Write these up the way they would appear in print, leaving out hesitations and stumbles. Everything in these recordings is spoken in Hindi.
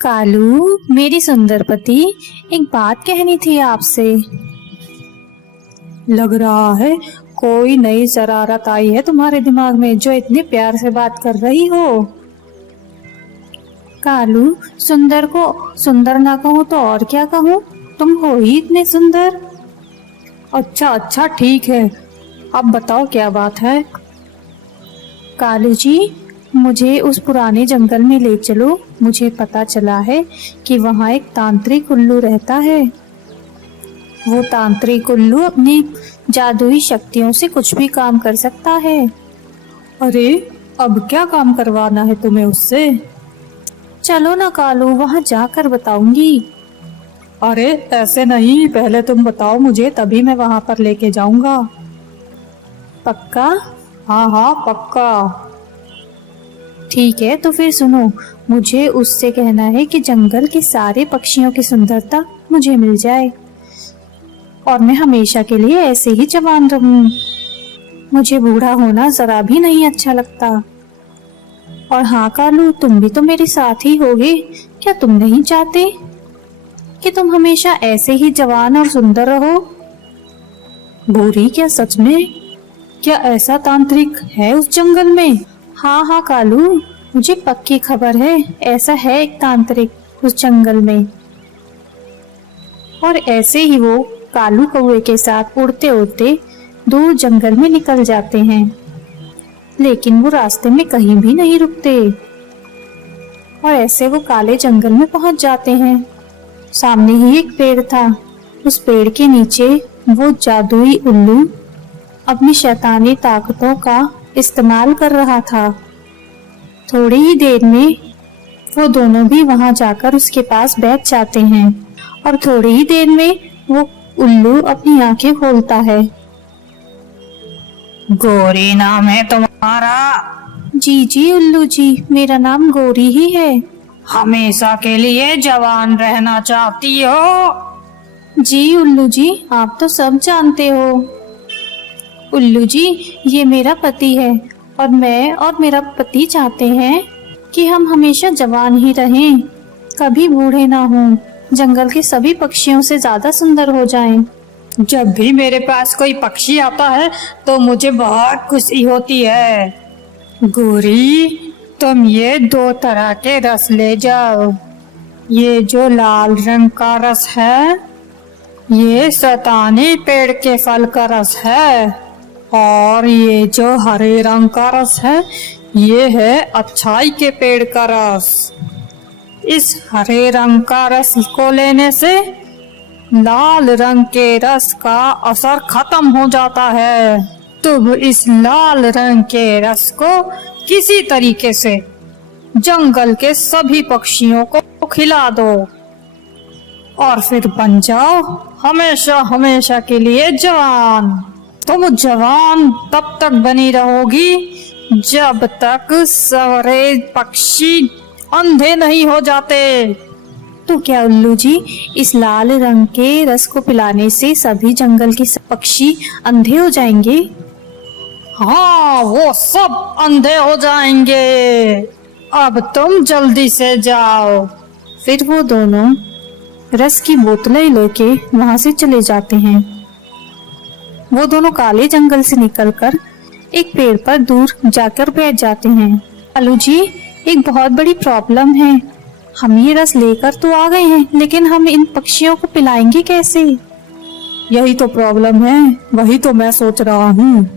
कालू, मेरी सुंदर पति, एक बात कहनी थी आपसे। लग रहा है कोई नई शरारत आई है तुम्हारे दिमाग में जो इतने प्यार से बात कर रही हो। कालू, सुंदर को सुंदर ना कहूँ तो और क्या कहूँ? तुम हो ही इतने सुंदर। अच्छा अच्छा ठीक है, अब बताओ क्या बात है। कालू जी, मुझे उस पुराने जंगल में ले चलो। मुझे पता चला है कि वहाँ एक तांत्रिक उल्लू रहता है। वो तांत्रिक उल्लू अपनी जादुई शक्तियों से कुछ भी काम कर सकता है। अरे, अब क्या काम करवाना है तुम्हें उससे? चलो ना कालू, वहाँ जाकर बताऊंगी। अरे ऐसे नहीं, पहले तुम बताओ मुझे, तभी मैं वहाँ पर लेके जाऊंगा। पक्का? हाँ हाँ पक्का। ठीक है, तो फिर सुनो। मुझे उससे कहना है कि जंगल के सारे पक्षियों की सुंदरता मुझे मिल जाए और मैं हमेशा के लिए ऐसे ही जवान रहूं। मुझे बूढ़ा होना जरा भी नहीं अच्छा लगता। और हाँ कालू, तुम भी तो मेरे साथ ही होगे। क्या तुम नहीं चाहते कि तुम हमेशा ऐसे ही जवान और सुंदर रहो? भूरी, क्या सच में? क्या ऐसा तांत्रिक है उस जंगल में? हाँ हाँ कालू, मुझे पक्की खबर है, ऐसा है एक तांत्रिक उस जंगल में। और ऐसे ही वो कालू कौवे के साथ उड़ते उड़ते दूर जंगल में निकल जाते हैं, लेकिन वो रास्ते में कहीं भी नहीं रुकते। और ऐसे वो काले जंगल में पहुंच जाते हैं। सामने ही एक पेड़ था। उस पेड़ के नीचे वो जादुई उल्लू अपनी शैतानी ताकतों का इस्तेमाल कर रहा था। थोड़ी ही देर में वो दोनों भी वहां जाकर उसके पास बैठ जाते हैं और थोड़ी ही देर में वो उल्लू अपनी आंखें खोलता है। गौरी नाम है तुम्हारा? जी जी उल्लू जी, मेरा नाम गौरी ही है। हमेशा के लिए जवान रहना चाहती हो? जी उल्लू जी, आप तो सब जानते हो। उल्लू जी, ये मेरा पति है और मैं और मेरा पति चाहते हैं कि हम हमेशा जवान ही रहें, कभी बूढ़े ना हों, जंगल के सभी पक्षियों से ज्यादा सुंदर हो जाएं। जब भी मेरे पास कोई पक्षी आता है तो मुझे बहुत खुशी होती है। गौरी, तुम ये 2 तरह के रस ले जाओ। ये जो लाल रंग का रस है, ये शैतानी पेड़ के फल का रस है, और ये जो हरे रंग का रस है, ये है अच्छाई के पेड़ का रस। इस हरे रंग का रस को लेने से लाल रंग के रस का असर खत्म हो जाता है। तुम इस लाल रंग के रस को किसी तरीके से जंगल के सभी पक्षियों को खिला दो और फिर बन जाओ हमेशा हमेशा के लिए जवान। तुम जवान तब तक बनी रहोगी जब तक सारे पक्षी अंधे नहीं हो जाते। तो क्या उल्लू जी, इस लाल रंग के रस को पिलाने से सभी जंगल के पक्षी अंधे हो जाएंगे? हाँ, वो सब अंधे हो जाएंगे। अब तुम जल्दी से जाओ। फिर वो दोनों रस की बोतलें लेके वहां से चले जाते हैं। वो दोनों काले जंगल से निकलकर एक पेड़ पर दूर जाकर बैठ जाते हैं। कालू जी, एक बहुत बड़ी प्रॉब्लम है। हम ये रस लेकर तो आ गए हैं, लेकिन हम इन पक्षियों को पिलाएंगे कैसे? यही तो प्रॉब्लम है, वही तो मैं सोच रहा हूँ।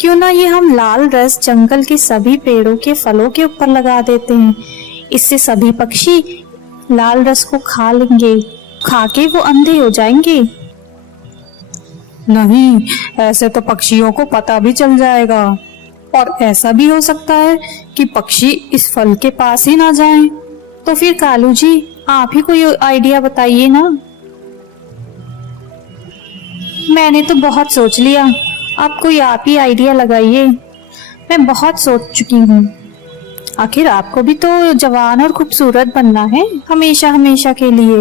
क्यों ना ये हम लाल रस जंगल के सभी पेड़ों के फलों के ऊपर लगा देते हैं। इससे सभी पक्षी लाल रस को खा लेंगे, खा के वो अंधे हो जाएंगे। नहीं, ऐसे तो पक्षियों को पता भी चल जाएगा, और ऐसा भी हो सकता है कि पक्षी इस फल के पास ही ना जाएं। तो फिर कालू जी, आप ही कोई आइडिया बताइए ना। मैंने तो बहुत सोच लिया, आप कोई आप ही आइडिया लगाइए। मैं बहुत सोच चुकी हूँ। आखिर आपको भी तो जवान और खूबसूरत बनना है हमेशा हमेशा के लिए।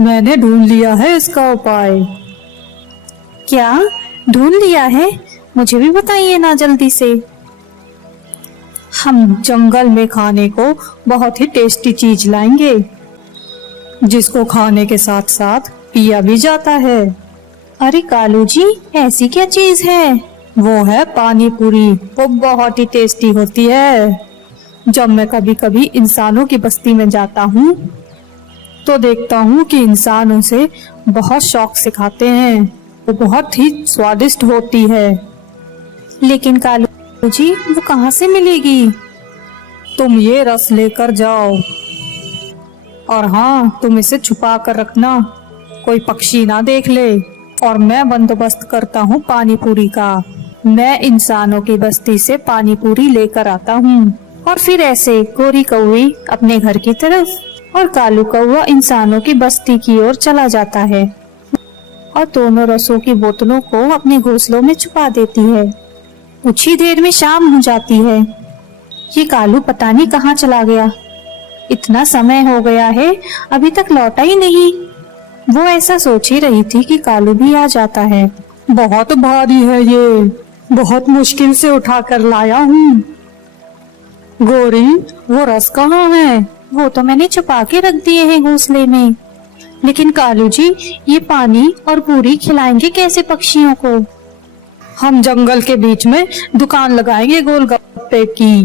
मैंने ढूंढ लिया है इसका उपाय। क्या ढूंढ लिया है? मुझे भी बताइए ना जल्दी से। हम जंगल में खाने को बहुत ही टेस्टी चीज लाएंगे, जिसको खाने के साथ साथ पिया भी जाता है। अरे कालू जी, ऐसी क्या चीज है? वो है पानी पूरी। वो बहुत ही टेस्टी होती है। जब मैं कभी कभी इंसानों की बस्ती में जाता हूँ तो देखता हूँ कि इंसान उसे बहुत शौक से खाते हैं। वो बहुत ही स्वादिष्ट होती है। लेकिन कालू जी, वो कहाँ से मिलेगी? तुम ये रस लेकर जाओ, और हाँ, तुम इसे छुपा कर रखना, कोई पक्षी ना देख ले। और मैं बंदोबस्त करता हूँ पानी पूरी का। मैं इंसानों की बस्ती से पानी पूरी लेकर आता हूँ। और फिर ऐसे गोरी कौवी अपने घर की तरफ और कालू कौवा इंसानों की बस्ती की ओर चला जाता है और दोनों रसों की बोतलों को अपने घोंसलों में छुपा देती है। कुछ ही देर में शाम हो जाती है। ये कालू पता नहीं कहाँ चला गया। इतना समय हो गया है, अभी तक लौटा ही नहीं। वो ऐसा सोच ही रही थी कि कालू भी आ जाता है। बहुत भारी है ये, बहुत मुश्किल से उठा कर लाया हूँ। गोरी, वो रस कहाँ है? वो तो मैंने छुपा के रख दिए हैं घोंसले में। लेकिन कालू जी, ये पानी और पूरी खिलाएंगे कैसे पक्षियों को? हम जंगल के बीच में दुकान लगाएंगे गोलगप्पे की,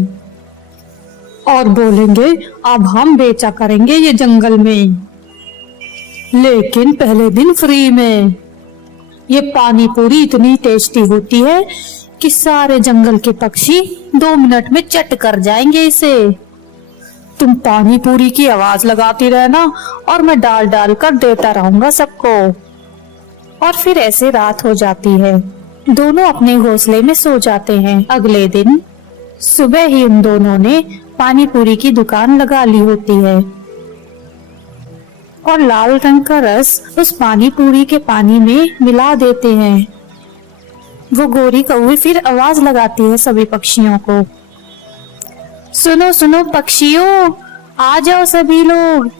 और बोलेंगे अब हम बेचा करेंगे ये जंगल में, लेकिन पहले दिन फ्री में। ये पानी पूरी इतनी टेस्टी होती है कि सारे जंगल के पक्षी 2 मिनट में चट कर जाएंगे इसे। तुम पानी पूरी की आवाज लगाती रहना और मैं डाल डाल कर देता रहूंगा सबको। और फिर ऐसे रात हो जाती है। दोनों अपने घोंसले में सो जाते हैं। अगले दिन सुबह ही उन दोनों ने पानी पूरी की दुकान लगा ली होती है और लाल रंग का रस उस पानी पूरी के पानी में मिला देते हैं। वो गोरी कौवी फिर आवाज लगाती है सभी पक्षियों को, सुनो सुनो पक्षियों, आ जाओ सभी लोग।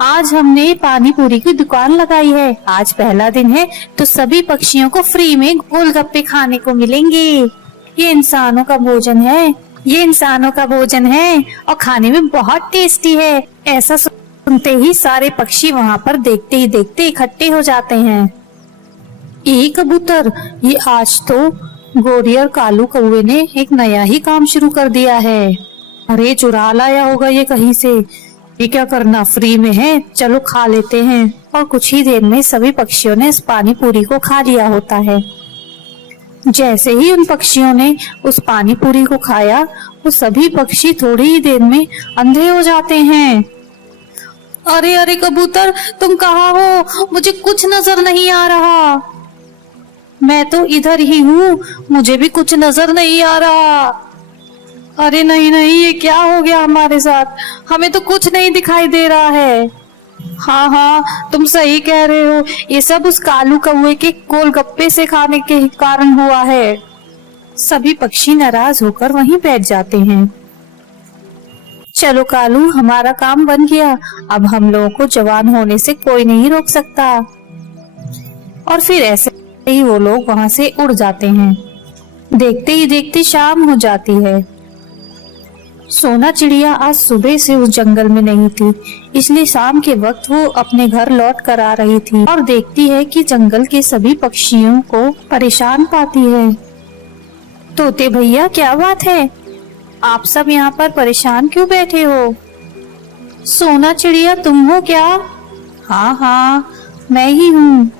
आज हमने पानी पूरी की दुकान लगाई है। आज पहला दिन है तो सभी पक्षियों को फ्री में गोलगप्पे खाने को मिलेंगे। ये इंसानों का भोजन है, ये इंसानों का भोजन है और खाने में बहुत टेस्टी है। ऐसा सुनते ही सारे पक्षी वहाँ पर देखते ही देखते इकट्ठे हो जाते हैं। यही कबूतर, ये आज तो गोरी और कालू कौवे ने एक नया ही काम शुरू कर दिया है। अरे चुरा लाया होगा ये कहीं से। ये क्या करना, फ्री में है, चलो खा लेते हैं। और कुछ ही देर में सभी पक्षियों ने इस पानी पूरी को खा लिया होता है। जैसे ही उन पक्षियों ने उस पानी पूरी को खाया, वो सभी पक्षी थोड़ी ही देर में अंधे हो जाते हैं। अरे अरे कबूतर, तुम कहाँ हो? मुझे कुछ नजर नहीं आ रहा। मैं तो इधर ही हूँ, मुझे भी कुछ नजर नहीं आ रहा। अरे नहीं नहीं, ये क्या हो गया हमारे साथ? हमें तो कुछ नहीं दिखाई दे रहा है। हाँ हाँ, तुम सही कह रहे हो, ये सब उस कालू कौवे के गोलगप्पे से खाने के कारण हुआ है। सभी पक्षी नाराज होकर वहीं बैठ जाते हैं। चलो कालू, हमारा काम बन गया। अब हम लोगों को जवान होने से कोई नहीं रोक सकता। और फिर ऐसे ही वो लोग वहां से उड़ जाते हैं। देखते ही देखते शाम हो जाती है। सोना चिड़िया आज सुबह से उस जंगल में नहीं थी, इसलिए शाम के वक्त वो अपने घर लौट कर आ रही थी और देखती है कि जंगल के सभी पक्षियों को परेशान पाती है। तोते भैया, क्या बात है? आप सब यहाँ पर परेशान क्यों बैठे हो? सोना चिड़िया, तुम हो क्या? हाँ हाँ, मैं ही हूँ।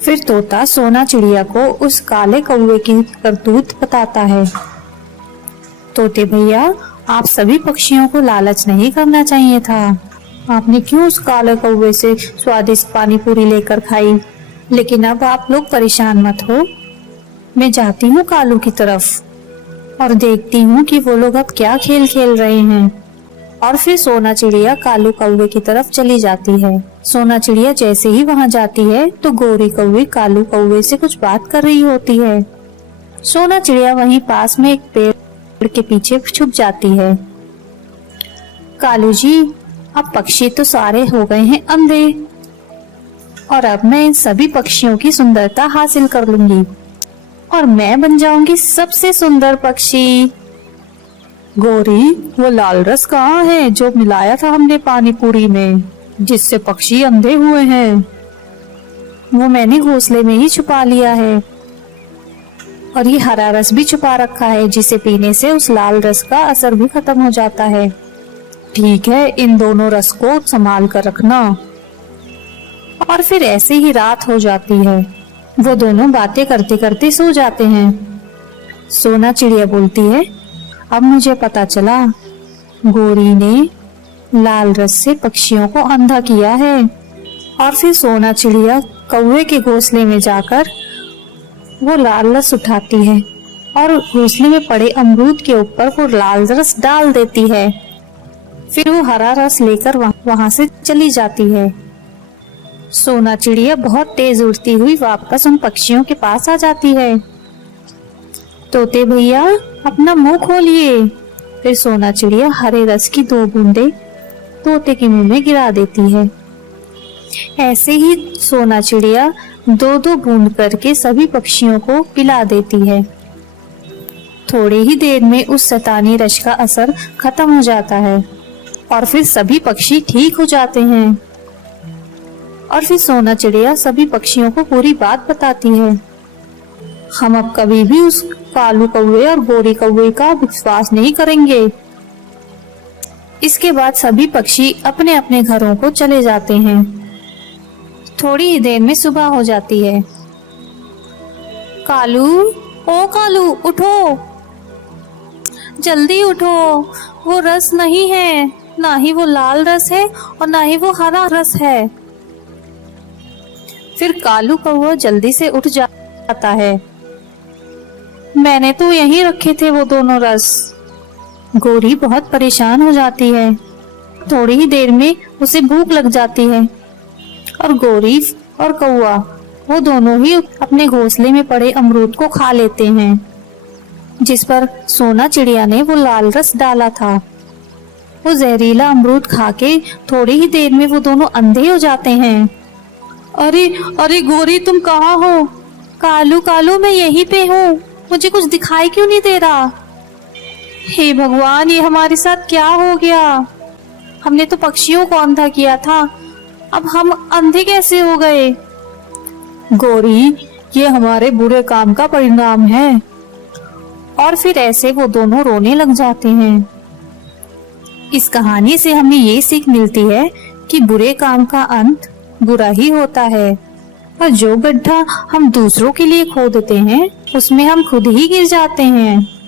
फिर तोता सोना चिड़िया को उस काले कौवे की करतूत बताता है। तोते भैया, आप सभी पक्षियों को लालच नहीं करना चाहिए था। आपने क्यों उस काले कौवे से स्वादिष्ट पानी पूरी लेकर खाई? लेकिन अब आप लोग परेशान मत हो। मैं जाती हूँ कालू की तरफ और देखती हूँ कि वो लोग अब क्या खेल खेल रहे हैं। और फिर सोना चिड़िया कालू कौवे की तरफ चली जाती है। सोना चिड़िया जैसे ही वहाँ जाती है तो गोरी कौवे कालू कौवे से कुछ बात कर रही होती है। सोना चिड़िया वहीं पास में एक पेड़ के पीछे छुप जाती है। कालू जी, अब पक्षी तो सारे हो गए हैं अंधे और अब मैं इन सभी पक्षियों की सुंदरता हासिल कर लूंगी और मैं बन जाऊंगी सबसे सुंदर पक्षी। गोरी, वो लाल रस कहाँ है जो मिलाया था हमने पानी पूरी में, जिससे पक्षी अंधे हुए हैं? वो मैंने घोंसले में ही छुपा लिया है और ये हरा रस भी छुपा रखा है, जिसे पीने से उस लाल रस का असर भी खत्म हो जाता है। ठीक है, इन दोनों रस को संभाल कर रखना। और फिर ऐसे ही रात हो जाती है। वो दोनों बातें करते करते सो जाते हैं। सोना चिड़िया बोलती है, अब मुझे पता चला, गोरी ने लाल रस से पक्षियों को अंधा किया है। और फिर सोना चिड़िया कौवे के घोंसले में जाकर वो लाल रस उठाती है और घोंसले में पड़े अमरूद के ऊपर वो लाल रस डाल देती है। फिर वो हरा रस लेकर वहां से चली जाती है। सोना चिड़िया बहुत तेज उड़ती हुई वापस उन पक्षियों के पास आ जाती है। तोते भैया, अपना मुंह खोलिए। फिर सोना चिड़िया हरे रस की 2 बूंदे तोते के मुंह में गिरा देती है। ऐसे ही सोना चिड़िया 2-2 बूंद करके सभी पक्षियों को पिला देती है। थोड़ी ही देर में उस शैतानी रस का असर खत्म हो जाता है और फिर सभी पक्षी ठीक हो जाते हैं। और फिर सोना चिड़िया सभी पक्षियों को पूरी बात बताती है। हम अब कभी भी उस कालू कौवे और गोरी कौवे का विश्वास नहीं करेंगे। इसके बाद सभी पक्षी अपने अपने घरों को चले जाते हैं। थोड़ी ही देर में सुबह हो जाती है। कालू, ओ कालू, उठो, जल्दी उठो। वो रस नहीं है, ना ही वो लाल रस है और ना ही वो हरा रस है। फिर कालू कौवा जल्दी से उठ जाता है। मैंने तो यहीं रखे थे वो दोनों रस। गोरी बहुत परेशान हो जाती है। थोड़ी ही देर में उसे भूख लग जाती है और गोरी और कौवा वो दोनों ही अपने घोंसले में पड़े अमरूद को खा लेते हैं, जिस पर सोना चिड़िया ने वो लाल रस डाला था। वो जहरीला अमरूद खा के थोड़ी ही देर में वो दोनों अंधे हो जाते हैं। अरे अरे गोरी, तुम कहाँ हो? कालू कालू, मैं यहीं पे हूँ, मुझे कुछ दिखाई क्यों नहीं दे रहा? हे भगवान, ये हमारे साथ क्या हो गया? हमने तो पक्षियों को अंधा किया था, अब हम अंधे कैसे हो गए? गोरी, ये हमारे बुरे काम का परिणाम है। और फिर ऐसे वो दोनों रोने लग जाते हैं। इस कहानी से हमें ये सीख मिलती है कि बुरे काम का अंत बुरा ही होता है और जो गड्ढा हम दूसरों के लिए खोदते हैं उसमें हम खुद ही गिर जाते हैं।